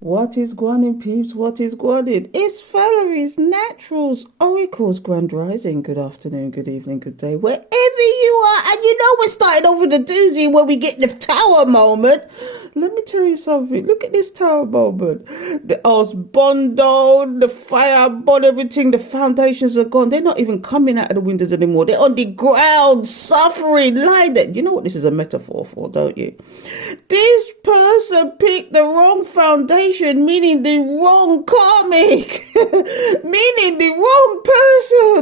What is Guanin, peeps? What is Guanin? It's Valerie's Naturals Oracles Grand Rising. Good afternoon, good evening, good day, wherever you are. And you know we're starting off with a doozy when we get the tower moment. Let me tell you something. Look at this tower moment. The house burned down, the fire burned everything, the foundations are gone. They're not even coming out of the windows anymore. They're on the ground, suffering, lying there. You know what this is a metaphor for, don't you? This person picked the wrong foundation, meaning the wrong karmic, meaning the wrong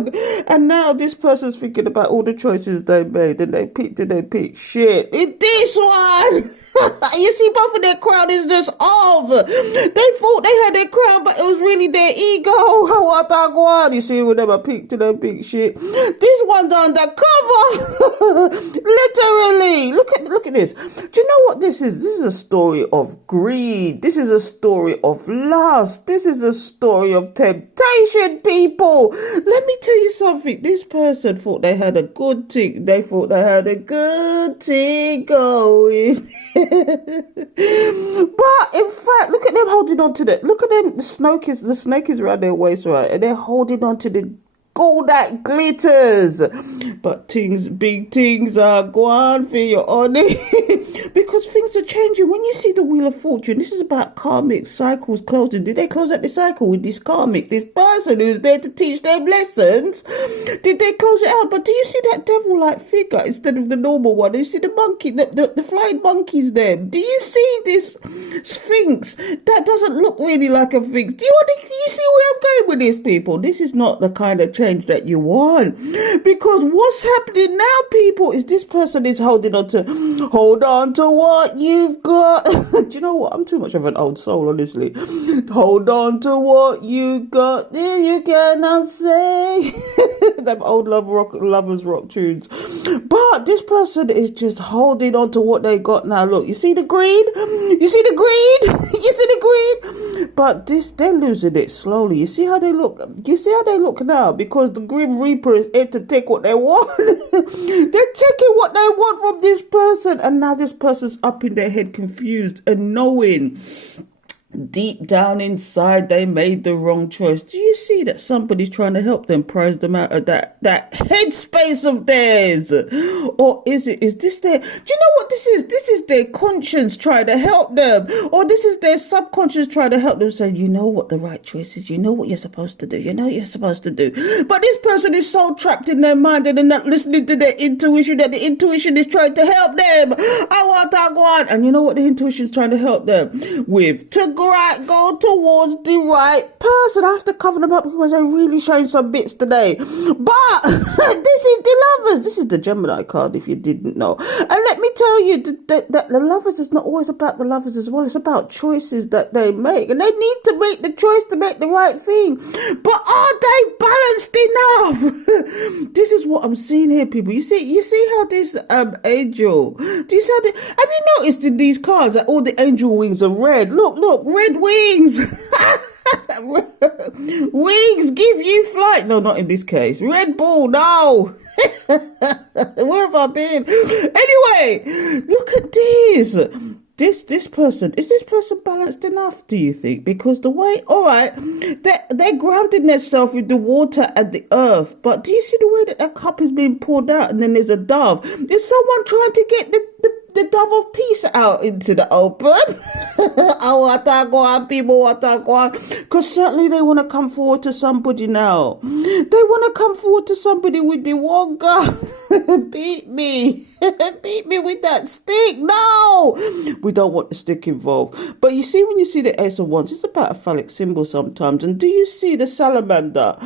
person. And now this person's thinking about all the choices they made, and they picked shit. It's this one. You see, both of their crown is just off. They thought they had their crown, but it was really their ego. You see, whenever picked to them big shit. This one's undercover. Literally. Look at this. Do you know what this is? This is a story of greed. This is a story of lust. This is a story of temptation, people. Let me tell you something. This person thought they had a good thing. They thought they had a good thing going. But in fact, look at them holding on to that. Look at them. The snake is around their waist, right? And they're holding on to the gold that glitters. But big things are going for you on it. Because things are changing. When you see the Wheel of Fortune, this is about karmic cycles closing. Did they close out the cycle with this karmic, this person who's there to teach them lessons? Did they close it out? But do you see that devil-like figure instead of the normal one? You see the monkey, the flying monkeys there. Do you see this sphinx? That doesn't look really like a sphinx. Do you see where I'm going with this, people? This is not the kind of change that you want. Because what's happening now, people, is this person is hold on to what you've got. Do you know what? I'm too much of an old soul, honestly. Hold on to what you got. You cannot say. Them old lovers rock tunes. But this person is just holding on to what they got now. Look, you see the greed? You see the greed? You see the greed? But they're losing it slowly. You see how they look? You see how they look now? Because the Grim Reaper is here to take what they want. They're taking what they want from this person. And now this person's up in their head confused and knowing deep down inside they made the wrong choice. Do you see that somebody's trying to help them, prize them out of that headspace of theirs? Or is this their, do you know what this is? This is their conscience trying to help them. Or this is their subconscious trying to help them, saying, you know what the right choice is, you know what you're supposed to do, you know what you're supposed to do. But this person is so trapped in their mind and they're not listening to their intuition, that the intuition is trying to help them. I want. And you know what the intuition is trying to help them with? To go towards the right person. I have to cover them up because I'm really showing some bits today. But this is the Lovers. This is the Gemini card, if you didn't know. And let me tell you that the Lovers is not always about the Lovers as well. It's about choices that they make. And they need to make the choice to make the right thing. But are they balanced enough? This is what I'm seeing here, people. You see how this angel, do you see how have you noticed in these cards that all the angel wings are red? Look, red wings. Wings give you flight. No, not in this case. Red Bull, no. Where have I been? Anyway, look at this. This person, is this person balanced enough, do you think? Because the way, all right, they're grounding themselves with the water and the earth. But do you see the way that cup is being poured out and then there's a dove? Is someone trying to get the dove of peace out into the open? Because certainly they want to come forward to somebody now. They want to come forward to somebody with the Wonga. Beat me. Beat me with that stick. No! We don't want the stick involved. But you see, when you see the Ace of Wands, it's about a phallic symbol sometimes. And do you see the salamander?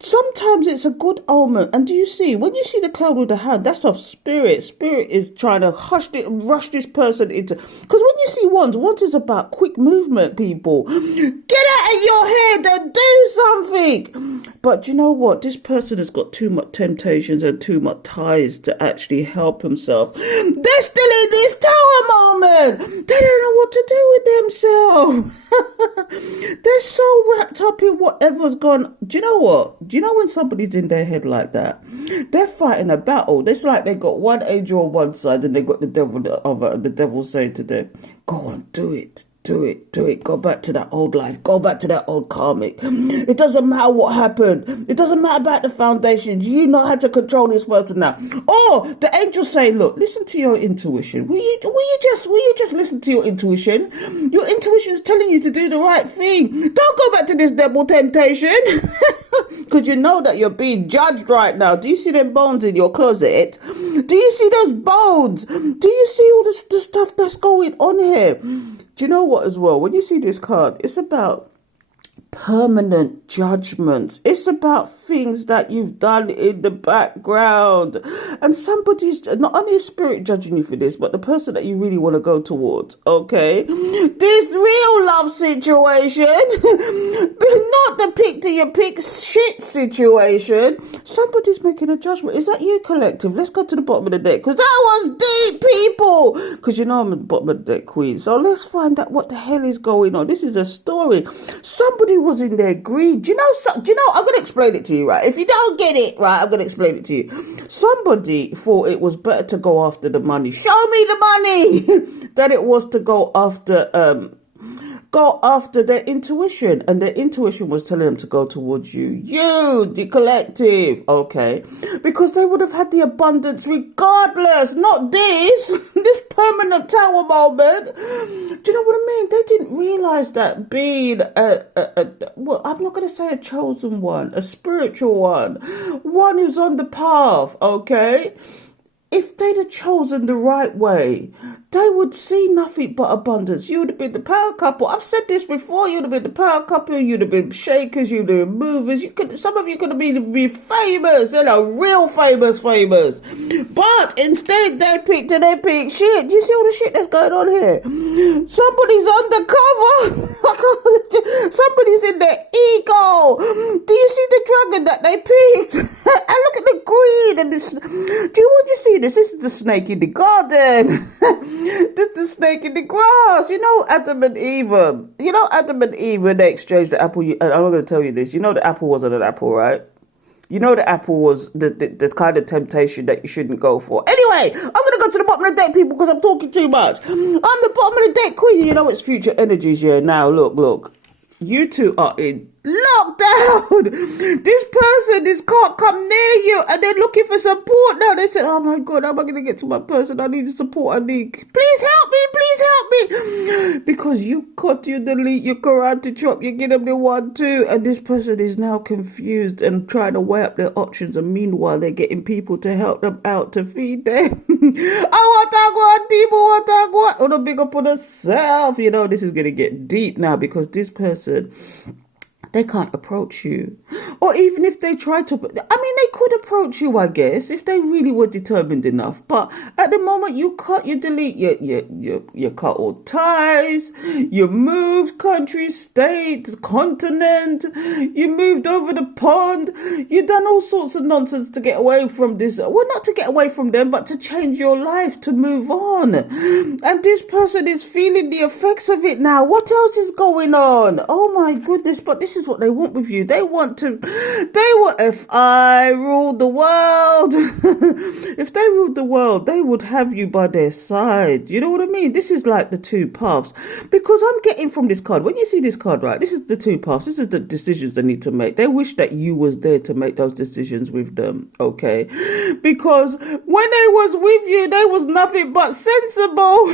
Sometimes it's a good omen. And do you see, when you see the cloud with the hand, that's of spirit. Spirit is trying to rush this person into, because when you see wands is about quick movement, people. Get out of your head and do something. But you know what? This person has got too much temptations and too much ties to actually help himself. They're still in this tower moment. They don't know what to do with themselves. They're so wrapped up in whatever's gone. Do you know what? Do you know when somebody's in their head like that? They're fighting a battle. It's like they got one angel on one side and they got the devil on the other. And the devil saying to them, go on, do it. Do it, do it. Go back to that old life. Go back to that old karmic. It doesn't matter what happened. It doesn't matter about the foundations. You know how to control this person now. Or the angels say, look, listen to your intuition. Will you just listen to your intuition? Your intuition is telling you to do the right thing. Don't go back to this devil temptation. Because you know that you're being judged right now. Do you see them bones in your closet? Do you see those bones? Do you see all the stuff that's going on here? Do you know what as well? When you see this card, it's about permanent judgments. It's about things that you've done in the background. And somebody's, not only a spirit judging you for this, but the person that you really want to go towards, okay? This real love situation, not the pick to your pick shit situation. Somebody's making a judgment. Is that you, collective? Let's go to the bottom of the deck, because that was deep, people. Because you know I'm at the bottom of the deck, queen. So let's find out what the hell is going on. This is a story. Somebody was in their greed. Do you know, I'm going to explain it to you, right? If you don't get it, right, I'm going to explain it to you. Somebody thought it was better to go after the money. Show me the money! Than it was to go after their intuition, and their intuition was telling them to go towards you, the collective, okay, because they would have had the abundance regardless, not this permanent tower moment. Do you know what I mean? They didn't realize that being well, I'm not going to say a chosen one, a spiritual one who's on the path, okay, if they'd have chosen the right way, they would see nothing but abundance. You would have been the power couple. I've said this before. You'd have been the power couple. You'd have been shakers. You'd have been movers. Some of you could have been famous, real famous. But instead, they picked shit. You see all the shit that's going on here? Somebody's undercover. Somebody's in their ego. Do you see the dragon that they picked? And look at the greed and this. Do you want to see this? This is the snake in the garden. This is the snake in the grass. You know Adam and Eve, when they exchanged the apple. I'm not going to tell you this. You know the apple wasn't an apple, right? You know the apple was the kind of temptation that you shouldn't go for. Anyway, I'm going to go to the bottom of the deck, people, because I'm talking too much. I'm the bottom of the deck, queen. You know it's future energies here. Now, look. You two are in lockdown. This person can't come near you, and they're looking for support now. They said, oh my God, how am I going to get to my person? I need the support I need. Please help me. Because you cut, you delete, you karate chop, you give them the 1-2, and this person is now confused and trying to weigh up their options, and meanwhile they're getting people to help them out to feed them. I want people, on a big up on herself. This is going to get deep now, because this person, they can't approach you. Or even if they try to, they could approach you, I guess, if they really were determined enough. But at the moment, you cut, you delete, you cut all ties, you moved country, state, continent, you moved over the pond, you done all sorts of nonsense to get away from this. Well, not to get away from them, but to change your life, to move on. And this person is feeling the effects of it now. What else is going on? Oh my goodness, but this is what they want with you. They want, if I ruled the world, if they ruled the world, they would have you by their side. You know what I mean? This is like the two paths, because I'm getting from this card, when you see this card, right, this is the two paths. This is the decisions they need to make. They wish that you was there to make those decisions with them, okay? Because when they was with you, they was nothing but sensible.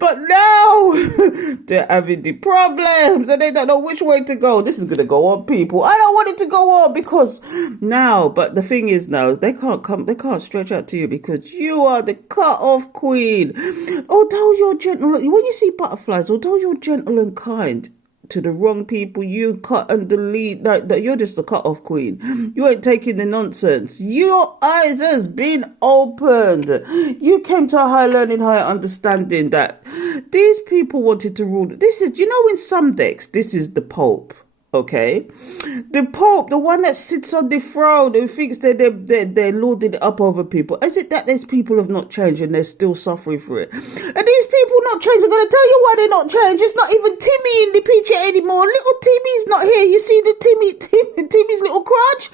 But now they're having the problems and they don't know which way to go. This is going to go on, people. I don't want it to go on, because now, but the thing is now, they can't stretch out to you, because you are the cut-off queen. Although you're gentle, when you see butterflies, although you're gentle and kind to the wrong people, you cut and delete. You're just the cut-off queen. You ain't taking the nonsense. Your eyes has been opened. You came to a high learning, higher understanding that these people wanted to rule. This is, in some decks, this is the Pope. Okay, the Pope, the one that sits on the throne, who thinks that they're lording it up over people. Is it that these people have not changed and they're still suffering for it? And these people not changed. I'm going to tell you why they're not changed. It's not even Timmy in the picture anymore. Little Timmy's not here. You see the Timmy's little crutch?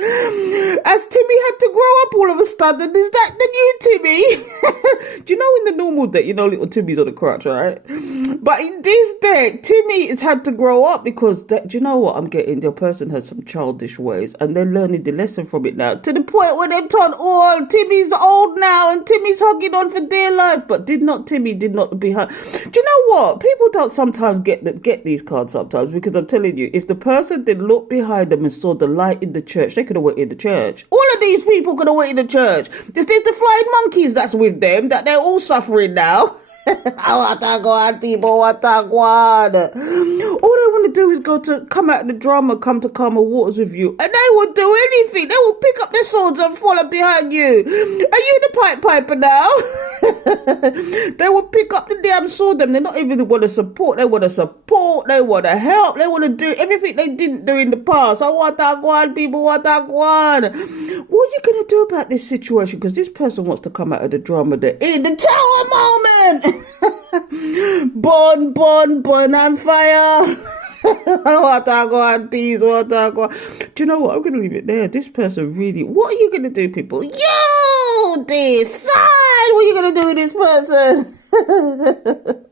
As Timmy had to grow up all of a sudden, is that the new Timmy? Do you know in the normal day, little Timmy's on the crutch, right? But in this day, Timmy has had to grow up because, do you know what I'm getting? The person has some childish ways and they're learning the lesson from it now. To the point where they're told, oh, Timmy's old now and Timmy's hugging on for dear life. But did not behind. Do you know what? People don't sometimes get these cards sometimes, because I'm telling you, if the person did look behind them and saw the light in the church, they could have went in the church. All of these people could have went in the church. There's the flying monkeys that's with them, that they're all suffering now. Watagwan, people, Watagwan. All they want to do is come out of the drama, come to calmer waters with you, and they will do anything. They will pick up their swords and follow behind you. Are you the Pied Piper now? They will pick up the damn sword. They're not even want to support. They want to support. They want to help. They want to do everything they didn't do in the past. Watagwan, people, Watagwan. What are you going to do about this situation? Because this person wants to come out of the drama. They're in the tower moment. Burn on fire. Watagwan, peace, Watagwan. Do you know what? I'm going to leave it there. This person really, what are you going to do, people? You decide what you're going to do with this person.